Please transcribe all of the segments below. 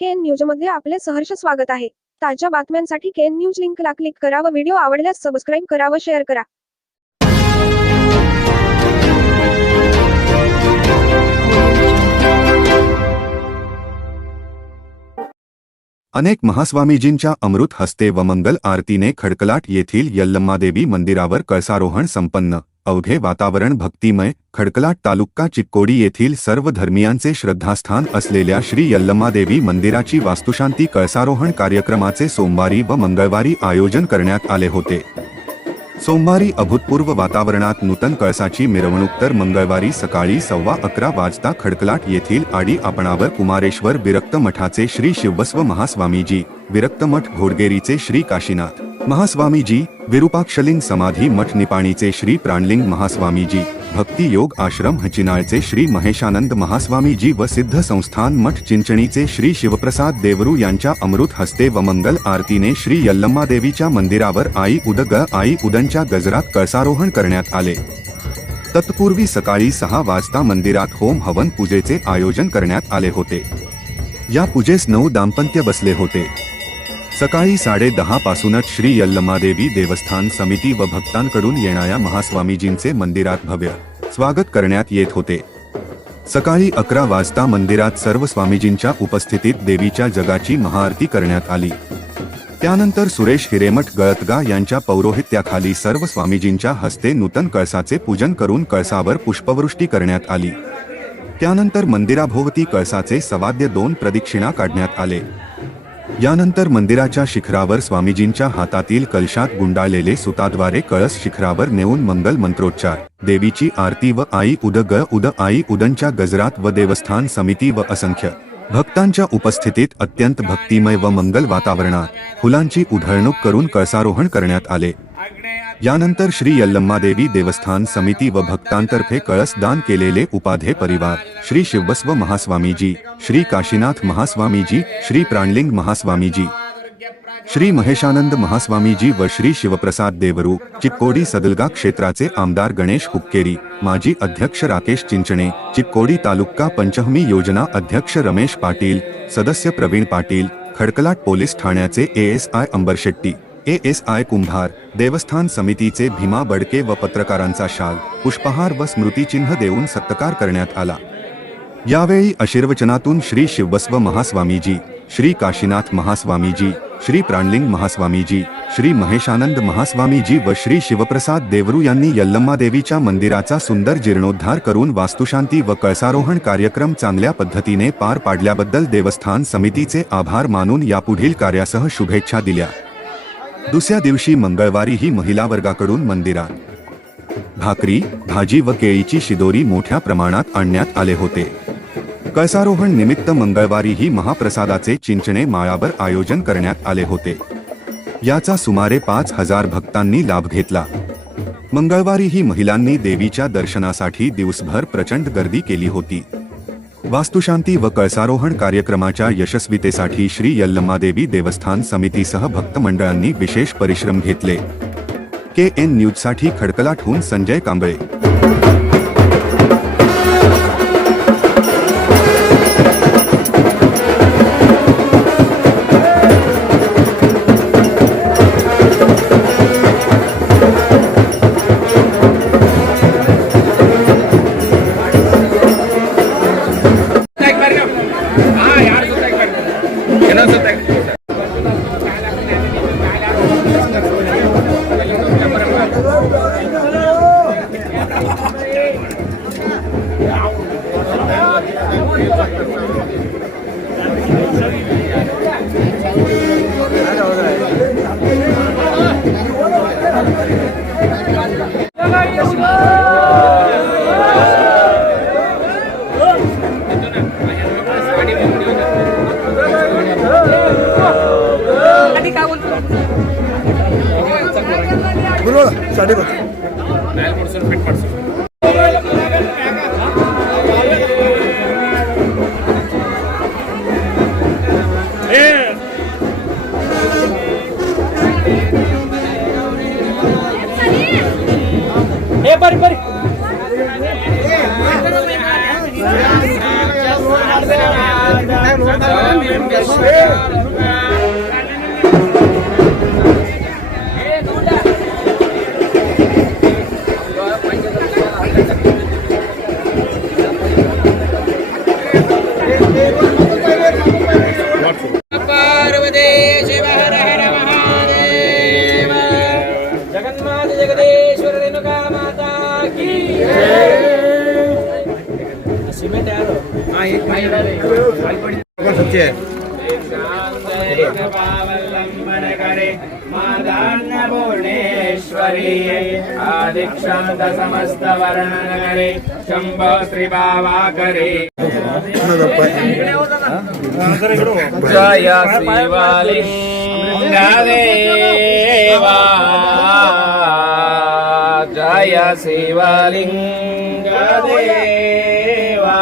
KN न्यूजमध्ये आपले सहर्ष स्वागत आहे। ताज्या बातम्यांसाठी केएन न्यूज लिंकला क्लिक करा व व्हिडिओ आवडल्यास सबस्क्राईब करा व शेअर करा। अनेक महास्वामीजींच्या अमृत हस्ते व मंगल आरतीने खडकलाट येथील यल्लम्मादेवी मंदिरावर कळसारोहण संपन्न। अवघे वातावरण भक्तिमय। खडकलाट तालुका चिक्कोडी येथील सर्व धर्मियांचे श्रद्धास्थान असलेल्या श्री यल्लम्मादेवी मंदिराची वास्तुशांती कळसारोहण कार्यक्रमाचे सोमवारी व मंगळवारी आयोजन करण्यात आले होते। सोमवारी अभूतपूर्व वातावरणात नूतन कळसाची मिरवणूक तर मंगळवारी सकाळी 11:15 वाजता खडकलाट येथील आडी आपणावर कुमारेश्वर विरक्त मठाचे श्री शिवबस्व महास्वामीजी, विरक्त मठ घोडगेरीचे श्री काशीनाथ महास्वामीजी, विरूपाक्षलिंग समाधी मठ निपाणीचे श्री प्राणलिंग महास्वामीजी, भक्ती योग आश्रम हचिनाळचे श्री महेशानंद महास्वामीजी व सिद्ध संस्थान मठ चिंचणीचे श्री शिवप्रसाद देवरू यांच्या अमृत हस्ते व मंगल आरतीने श्री यल्लम्मादेवीच्या मंदिरावर आई उदंच्या गजरात कळसारोहण करण्यात आले। तत्पूर्वी सकाळी 6 वाजता मंदिरात होम हवन पूजेचे आयोजन करण्यात आले होते। या पूजेस 9 दाम्पत्य बसले होते। सकाळी 10:30 पासूनच श्री यल्लम्मादेवी देवस्थान समिती व भक्तांकडून येणाऱ्या महास्वामीजींचे मंदिरात भव्य स्वागत करण्यात येत होते। सकाळी 11 वाजता मंदिरात सर्व स्वामीजींच्या उपस्थितीत देवीच्या जगाची महाआरती करण्यात आली। त्यानंतर सुरेश हिरेमठ गळतगा यांच्या पौरोहित्याखाली सर्व स्वामीजींच्या हस्ते नूतन कळसाचे पूजन करून कळसावर पुष्पवृष्टी करण्यात आली। त्यानंतर मंदिराभोवती कळसाचे सवाद्य 2 प्रदक्षिणा काढण्यात आले। यानंतर मंदिराच्या शिखरावर स्वामीजींच्या हातातील कलशात गुंडाळलेले सुताद्वारे कळस शिखरावर नेऊन मंगल मंत्रोच्चार, देवीची आरती व आई उदंच्या गजरात व देवस्थान समिती व असंख्य भक्तांच्या उपस्थितीत अत्यंत भक्तिमय व मंगल वातावरणात फुलांची उधळणूक करून कळसारोहण करण्यात आले। यानंतर श्री यल्लम्मादेवी देवस्थान समिती व भक्तांतर्फे कळस दान केलेले उपाध्ये परिवार, श्री शिवबस्व महास्वामीजी, श्री काशीनाथ महास्वामीजी, श्री प्राणलिंग महास्वामीजी, श्री महेशानंद महास्वामीजी व श्री शिवप्रसाद देवरू, चिक्कोडी सदलगा क्षेत्राचे आमदार गणेश हुक्केरी, माजी अध्यक्ष राकेश चिंचणे, चिक्कोडी तालुका पंचहमी योजना अध्यक्ष रमेश पाटील, सदस्य प्रवीण पाटील, खडकलाट पोलीस ठाण्याचे ASI अंबर शेट्टी, ASI कुंभार, देवस्थान समितीचे भीमा बडके व पत्रकारांचा शाल, पुष्पहार व स्मृतिचिन्ह देऊन सत्कार करण्यात आला। यावेळी आशीर्वचनातून श्री शिवबस्व महास्वामीजी, श्री काशीनाथ महास्वामीजी, श्री प्राणलिंग महास्वामीजी, श्री महेशानंद महास्वामीजी व श्री शिवप्रसाद देवरू यांनी यल्लम्मादेवीच्या मंदिराचा सुंदर जीर्णोद्धार करून वास्तुशांती व कळसारोहण कार्यक्रम चांगल्या पद्धतीने पार पाडल्याबद्दल देवस्थान समितीचे आभार मानून यापुढील कार्यासह शुभेच्छा दिल्या। दुसऱ्या दिवशी मंगळवारी ही महिला वर्गाकडून मंदिरात भाकरी, भाजी व केळीची शिदोरी मोठ्या प्रमाणात आणण्यात आले होते। कळसारोहण निमित्त मंगळवारी ही महाप्रसादाचे चिंचणे माळावर आयोजन करण्यात आले होते। याचा सुमारे 5000 भक्तांनी लाभ घेतला। मंगळवारी ही महिलांनी देवीच्या दर्शनासाठी दिवसभर प्रचंड गर्दी केली होती। वास्तुशांती व कळसारोहण कार्यक्रमाच्या यशस्वीतेसाठी श्री यल्लम्मादेवी देवस्थान समितीसह भक्त मंडळांनी विशेष परिश्रम घेतले। KN न्यूजसाठी खडकलाटहून संजय कांबळे। बरी पार्वती शिव हर हर महादेव जगन्माता जगदीश्वर रेणुका माता की सिमेंट यारो हां एक भाई सबसे पावलंबन करे मादान्य भुवनेश्वरी आदिक्षांत समस्त वर्णन करे शंभो श्री बाबा करे जय शिवलिंग देवा जय शिवलिंग देवा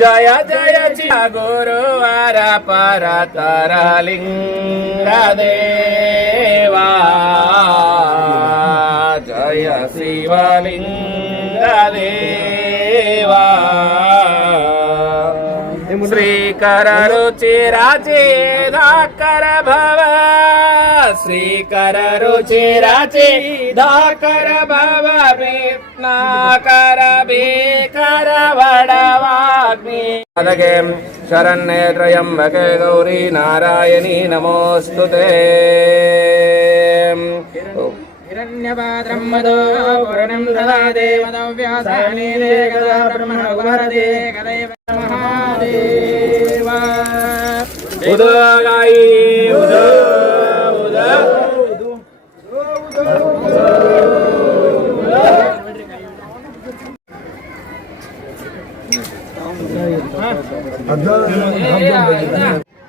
जय जय गुरुवार परतरलिंग देवा जय शिवलिंग देवा श्रीकर रुचिराचे धाकर भव श्रीकर रुचिराचे धाकर भव वेत्नाकर बेकर वडवाग्नि अदगे शरण्ये त्र्यंबके गौरी नारायणी नमोस्तुते हिरण्यपात्रं मदो पूर्णं ददा देवदव्यासानि देगदा ब्रह्मणोपहरते कदैव महादेवा उदगाई उद उद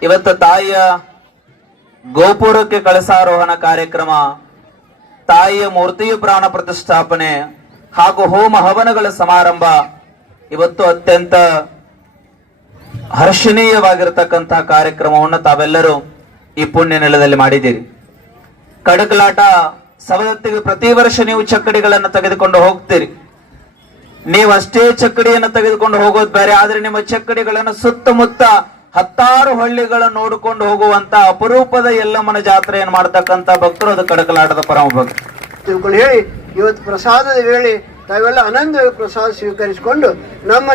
ಇವತ್ತು ತಾಯಿಯ ಗೋಪುರಕ್ಕೆ ಕಳಸಾರೋಹಣ ಕಾರ್ಯಕ್ರಮ, ತಾಯಿಯ ಮೂರ್ತಿಯ ಪ್ರಾಣ ಪ್ರತಿಷ್ಠಾಪನೆ ಹಾಗೂ ಹೋಮ ಹವನಗಳ ಸಮಾರಂಭ ಇವತ್ತು ಅತ್ಯಂತ ಹರ್ಷಣೀಯವಾಗಿರತಕ್ಕಂತಹ ಕಾರ್ಯಕ್ರಮವನ್ನು ತಾವೆಲ್ಲರೂ ಈ ಪುಣ್ಯ ನೆಲದಲ್ಲಿ ಮಾಡಿದ್ದೀರಿ. ಕಡಕಲಾಟ ಸವದತ್ತಿಗೆ ಪ್ರತಿ ವರ್ಷ ನೀವು ಚಕ್ಕಡಿಗಳನ್ನು ತೆಗೆದುಕೊಂಡು ಹೋಗ್ತೀರಿ. ನೀವು ಅಷ್ಟೇ ಚಕ್ಕಡಿಯನ್ನು ತೆಗೆದುಕೊಂಡು ಹೋಗೋದು ಬೇರೆ, ಆದ್ರೆ ನಿಮ್ಮ ಚಕ್ಕಡಿಗಳನ್ನು ಸುತ್ತಮುತ್ತ 10 ಹಳ್ಳಿಗಳನ್ನು ನೋಡಿಕೊಂಡು ಹೋಗುವಂತ ಅಪರೂಪದ ಯಲ್ಲಮ್ಮನ ಜಾತ್ರೆಯನ್ನು ಮಾಡ್ತಕ್ಕಂತ ಭಕ್ತರು ಅದು ಕಡಕಲಾಟದ ಪರಮ ಭಕ್ತರು ತಿಳ್ಕೊಂಡು ಹೇಳಿ ಇವತ್ತು ಪ್ರಸಾದದ ವೇಳೆ ತಾವೆಲ್ಲ ಆನಂದವಾಗಿ ಪ್ರಸಾದ ಸ್ವೀಕರಿಸಿಕೊಂಡು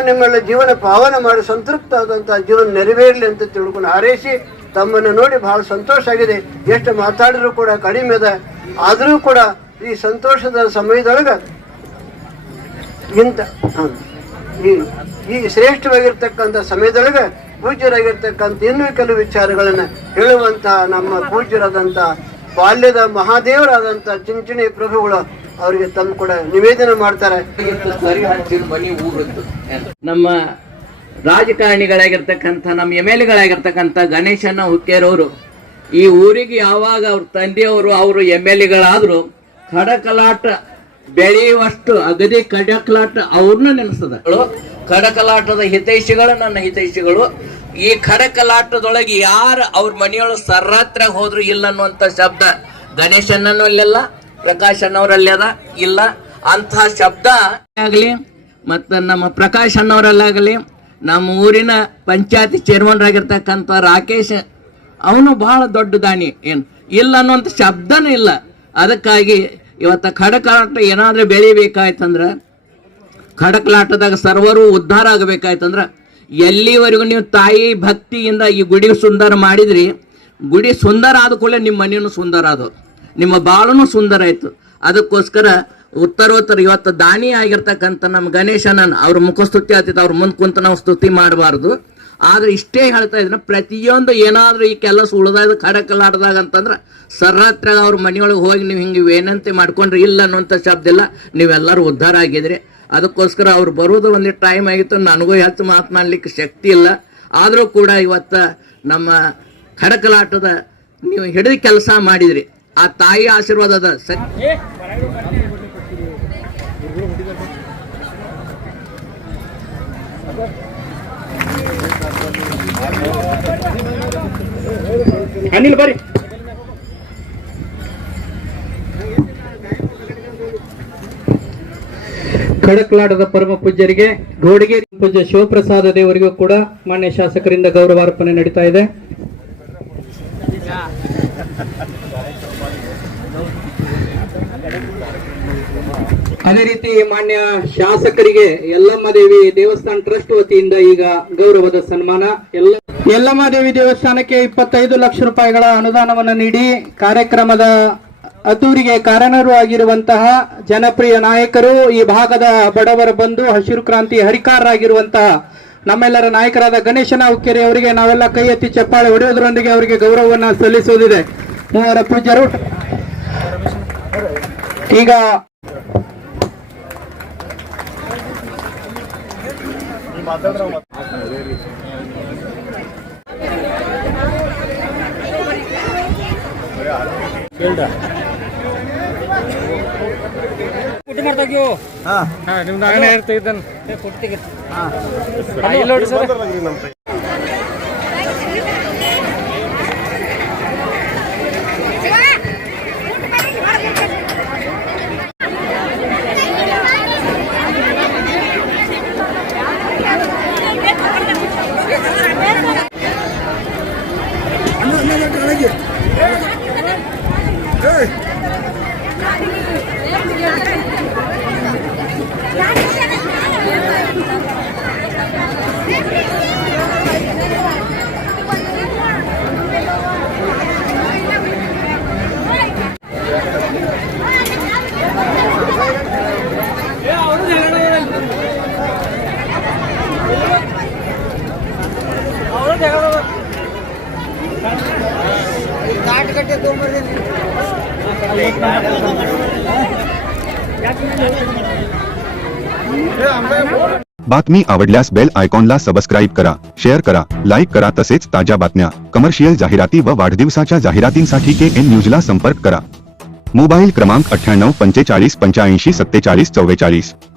ನಿಮ್ಮೆಲ್ಲ ಜೀವನ ಪಾವನ ಮಾಡಿ ಸಂತೃಪ್ತ ಆದಂತಹ ಜೀವನ ನೆರವೇರಲಿ ಅಂತ ತಿಳ್ಕೊಂಡು ಹಾರೈಸಿ ತಮ್ಮನ್ನು ನೋಡಿ ಬಹಳ ಸಂತೋಷ ಆಗಿದೆ. ಎಷ್ಟು ಮಾತಾಡಿದ್ರು ಕೂಡ ಕಡಿಮೆ ಅದ, ಆದರೂ ಕೂಡ ಈ ಸಂತೋಷದ ಸಮಯದೊಳಗ ಇಂಥ ಈ ಶ್ರೇಷ್ಠವಾಗಿರ್ತಕ್ಕಂಥ ಸಮಯದೊಳಗೆ ಪೂಜ್ಯರಾಗಿರ್ತಕ್ಕಂಥ ಇನ್ನೂ ಕೆಲವು ವಿಚಾರಗಳನ್ನ ಹೇಳುವಂತಹ ನಮ್ಮ ಪೂಜ್ಯರಾದಂಥ ಬಾಲ್ಯದ ಮಹಾದೇವರಾದಂಥ ಚಿಂಚಣಿ ಪ್ರಭುಗಳು ಅವರಿಗೆ ತಮ್ಮ ಕೂಡ ನಿವೇದನೆ ಮಾಡ್ತಾರೆ. ನಮ್ಮ ರಾಜಕಾರಣಿಗಳಾಗಿರ್ತಕ್ಕಂಥ ನಮ್ಮ MLAಗಳಾಗಿರ್ತಕ್ಕಂಥ ಗಣೇಶನ ಹುಕ್ಕೇರವರು ಈ ಊರಿಗೆ ಯಾವಾಗ ಅವ್ರ ತಂದೆಯವರು ಅವರು MLAಗಳಾದ್ರು ಕಡಕಲಾಟ ಬೆಳೆಯುವಷ್ಟು ಅಗದಿ ಕಡಕಲಾಟ ಅವ್ರನ್ನ ನೆನೆಸ್ತದ. ಕಡಕಲಾಟದ ಹಿತೈಷಿಗಳು ನನ್ನ ಹಿತೈಷಿಗಳು. ಈ ಕಡಕಲಾಟದೊಳಗೆ ಯಾರು ಅವ್ರ ಮನೆಯೊಳಗೆ ಸರ್ರಾತ್ರ ಹೋದ್ರು ಇಲ್ಲ ಅನ್ನುವಂಥ ಶಬ್ದ ಗಣೇಶನಲ್ಲಲ್ಲ, ಪ್ರಕಾಶ್ ಅಣ್ಣವರಲ್ಲಿ ಅದ ಇಲ್ಲ ಅಂಥ ಶಬ್ದ ಆಗಲಿ. ಮತ್ತು ನಮ್ಮ ಪ್ರಕಾಶ್ ಅಣ್ಣವರಲ್ಲಾಗಲಿ, ನಮ್ಮ ಊರಿನ ಪಂಚಾಯತಿ ಚೇರ್ಮನ್ರಾಗಿರ್ತಕ್ಕಂಥ ರಾಕೇಶ್ ಅವನು ಬಹಳ ದೊಡ್ಡ ದಾನಿ, ಏನು ಇಲ್ಲ ಅನ್ನುವಂಥ ಶಬ್ದನೂ ಇಲ್ಲ. ಅದಕ್ಕಾಗಿ ಇವತ್ತು ಖಡಕಲಾಟ ಏನಾದರೂ ಬೆಳಿಬೇಕಾಯ್ತಂದ್ರೆ, ಖಡಕಲಾಟದಾಗ ಸರ್ವರು ಉದ್ಧಾರ ಆಗಬೇಕಾಯ್ತಂದ್ರೆ ಎಲ್ಲಿವರೆಗೂ ನೀವು ತಾಯಿ ಭಕ್ತಿಯಿಂದ ಈ ಗುಡಿ ಸುಂದರ ಮಾಡಿದ್ರಿ, ಗುಡಿ ಸುಂದರ ಆದ ಕೂಡಲೇ ನಿಮ್ಮ ಮನೆಯೂ ಸುಂದರ ಆದವು, ನಿಮ್ಮ ಬಾಳೂ ಸುಂದರ ಆಯಿತು. ಅದಕ್ಕೋಸ್ಕರ ಉತ್ತರೋತ್ತರ ಇವತ್ತು ದಾನಿ ಆಗಿರ್ತಕ್ಕಂಥ ನಮ್ಮ ಗಣೇಶನ ಅವ್ರ ಮುಖಸ್ತುತಿ ಆಗ್ತೈತೆ, ಅವ್ರ ಮುಂದೆ ಕುಂತ ನಾವು ಸ್ತುತಿ ಮಾಡಬಾರ್ದು. ಆದ್ರೆ ಇಷ್ಟೇ ಹೇಳ್ತಾ ಇದ್ರೆ ಪ್ರತಿಯೊಂದು ಏನಾದರೂ ಈ ಕೆಲಸ ಉಳಿದಾದ ಖಡಕಲಾಟದಾಗ ಅಂತಂದ್ರೆ ಸರ್ರಾತ್ರಾಗ ಅವ್ರ ಮನೆಯೊಳಗೆ ಹೋಗಿ ನೀವು ಹಿಂಗೆ ವಿನಂತಿ ಮಾಡ್ಕೊಂಡ್ರೆ ಇಲ್ಲ ಅನ್ನುವಂಥ ಶಬ್ದ ಇಲ್ಲ, ನೀವೆಲ್ಲರೂ ಉದ್ಧಾರ ಆಗಿದ್ರಿ. ಅದಕ್ಕೋಸ್ಕರ ಅವ್ರು ಬರೋದು ಒಂದು ಟೈಮ್ ಆಗಿತ್ತು, ನನಗೂ ಹೆಚ್ಚು ಮಾತನಾಡ್ಲಿಕ್ಕೆ ಶಕ್ತಿ ಇಲ್ಲ. ಆದರೂ ಕೂಡ ಇವತ್ತು ನಮ್ಮ ಖಡಕಲಾಟದ ನೀವು ಹಿಡಿದು ಕೆಲಸ ಮಾಡಿದ್ರಿ, ಆ ತಾಯಿ ಆಶೀರ್ವಾದದ ಅನಿಲ್ ಬರ್ರಿ. ಖಡಕಲಾಟದ ಪರಮ ಪೂಜ್ಯರಿಗೆ ಗೋಡಿಗೆ ಪೂಜ್ಯ ಶಿವಪ್ರಸಾದ ದೇವರಿಗೂ ಕೂಡ ಮಾನ್ಯ ಶಾಸಕರಿಂದ ಗೌರವಾರ್ಪಣೆ ನಡೀತಾ ಇದೆ. ಅದೇ ರೀತಿ ಮಾನ್ಯ ಶಾಸಕರಿಗೆ ಯಲ್ಲಮ್ಮ ದೇವಿ ದೇವಸ್ಥಾನ ಟ್ರಸ್ಟ್ ವತಿಯಿಂದ ಈಗ ಗೌರವದ ಸನ್ಮಾನ. ಯಲ್ಲಮ್ಮ ದೇವಿ ದೇವಸ್ಥಾನಕ್ಕೆ 25 ಲಕ್ಷ ರೂಪಾಯಿಗಳ ಅನುದಾನವನ್ನು ನೀಡಿ ಕಾರ್ಯಕ್ರಮದ ಅದ್ದೂರಿಗೆ ಕಾರಣರಾಗಿರುವಂತಹ ಜನಪ್ರಿಯ ನಾಯಕರು, ಈ ಭಾಗದ ಬಡವರ ಬಂಧು, ಹಸಿರು ಕ್ರಾಂತಿ ಹರಿಕಾರರಾಗಿರುವಂತಹ ನಮ್ಮೆಲ್ಲರ ನಾಯಕರಾದ ಗಣೇಶನ ಹುಕ್ಕೇರಿ ಅವರಿಗೆ ನಾವೆಲ್ಲ ಕೈ ಎತ್ತಿ ಚಪ್ಪಾಳೆ ಹೊಡೆಯೋದ್ರೊಂದಿಗೆ ಅವರಿಗೆ ಗೌರವವನ್ನು ಸಲ್ಲಿಸುವುದಿದೆ. ಮೂವರ ಪೂಜ್ಯರು ಈಗ ನಿಮ್ದು ಆಗನೇ ಇರ್ತಿದ್ದನ್ बातमी आवडल्यास बेल आयकॉनला सबस्क्राईब करा, शेअर करा, लाईक करा. तसेच ताज्या बातम्या, कमर्शियल जाहिराती व वाढदिवसाच्या जाहिरातींसाठी KN न्यूजला संपर्क करा. मोबाईल क्रमांक 98 45 85 47 44.